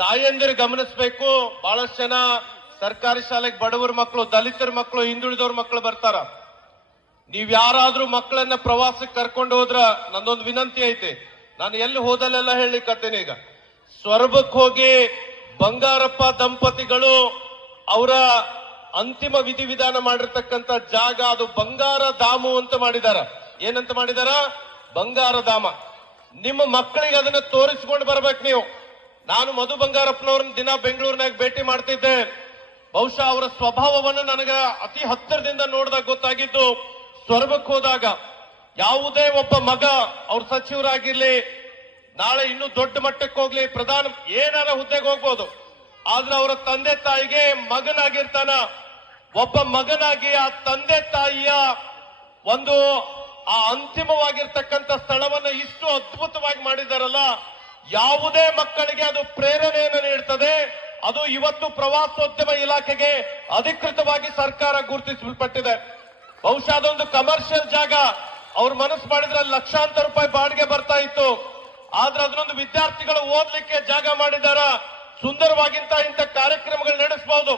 ತಾಯಂದಿರು ಗಮನಿಸಬೇಕು. ಬಹಳಷ್ಟು ಜನ ಸರ್ಕಾರಿ ಶಾಲೆಗೆ ಬಡವರ ಮಕ್ಕಳು, ದಲಿತರ ಮಕ್ಕಳು, ಹಿಂದುಳಿದವ್ರ ಮಕ್ಕಳು ಬರ್ತಾರ. ನೀವ್ ಯಾರಾದ್ರೂ ಮಕ್ಕಳನ್ನ ಪ್ರವಾಸಕ್ಕೆ ಕರ್ಕೊಂಡು ಹೋದ್ರ ನಂದೊಂದು ವಿನಂತಿ ಐತಿ. ನಾನು ಎಲ್ಲಿ ಹೋದಲ್ಲೆಲ್ಲ ಹೇಳಿಕತ್ತೇನೆ. ಈಗ ಸ್ವರ್ಗಕ್ಕೆ ಹೋಗಿ ಬಂಗಾರಪ್ಪ ದಂಪತಿಗಳು ಅವರ ಅಂತಿಮ ವಿಧಿವಿಧಾನ ಮಾಡಿರ್ತಕ್ಕಂಥ ಜಾಗ, ಅದು ಬಂಗಾರ ಧಾಮು ಅಂತ ಮಾಡಿದಾರ. ಏನಂತ ಮಾಡಿದಾರ? ಬಂಗಾರ ಧಾಮ. ನಿಮ್ಮ ಮಕ್ಕಳಿಗೆ ಅದನ್ನ ತೋರಿಸ್ಕೊಂಡು ಬರ್ಬೇಕು ನೀವು. ನಾನು ಮಧು ಬಂಗಾರಪ್ಪನವ್ರನ್ನ ದಿನ ಬೆಂಗಳೂರಿನಾಗ ಭೇಟಿ ಮಾಡ್ತಿದ್ದೆ. ಬಹುಶಃ ಅವರ ಸ್ವಭಾವವನ್ನು ನನಗ ಅತಿ ಹತ್ತಿರದಿಂದ ನೋಡಿದಾಗ ಗೊತ್ತಾಗಿದ್ದು, ಸ್ವರ್ಗಕ್ಕೆ ಹೋದಾಗ ಯಾವುದೇ ಒಬ್ಬ ಮಗ ಅವ್ರ ಸಚಿವರಾಗಿರ್ಲಿ, ನಾಳೆ ಇನ್ನೂ ದೊಡ್ಡ ಮಟ್ಟಕ್ಕೆ ಹೋಗ್ಲಿ, ಪ್ರಧಾನ ಏನಾರ ಹುದ್ದೆಗೆ ಹೋಗ್ಬೋದು, ಆದ್ರೆ ಅವರ ತಂದೆ ತಾಯಿಗೆ ಮಗನಾಗಿರ್ತಾನ. ಒಬ್ಬ ಮಗನಾಗಿ ಆ ತಂದೆ ತಾಯಿಯ ಒಂದು ಆ ಅಂತಿಮವಾಗಿರ್ತಕ್ಕಂಥ ಸ್ಥಳವನ್ನ ಇಷ್ಟು ಅದ್ಭುತವಾಗಿ ಮಾಡಿದಾರಲ್ಲ, ಯಾವುದೇ ಮಕ್ಕಳಿಗೆ ಅದು ಪ್ರೇರಣೆಯನ್ನು ನೀಡ್ತದೆ. ಅದು ಇವತ್ತು ಪ್ರವಾಸೋದ್ಯಮ ಇಲಾಖೆಗೆ ಅಧಿಕೃತವಾಗಿ ಸರ್ಕಾರ ಗುರುತಿಸಲ್ಪಟ್ಟಿದೆ. ಬಹುಶಃ ಅದೊಂದು ಕಮರ್ಷಿಯಲ್ ಜಾಗ. ಅವ್ರ ಮನಸ್ಸು ಮಾಡಿದ್ರೆ ಲಕ್ಷಾಂತರ ರೂಪಾಯಿ ಬಾಡಿಗೆ ಬರ್ತಾ ಇತ್ತು. ಆದ್ರೆ ಅದನ್ನೊಂದು ವಿದ್ಯಾರ್ಥಿಗಳು ಓದ್ಲಿಕ್ಕೆ ಜಾಗ ಮಾಡಿದಾರ. ಸುಂದರವಾಗಿಂತ ಇಂಥ ಕಾರ್ಯಕ್ರಮಗಳು ನಡೆಸಬಹುದು.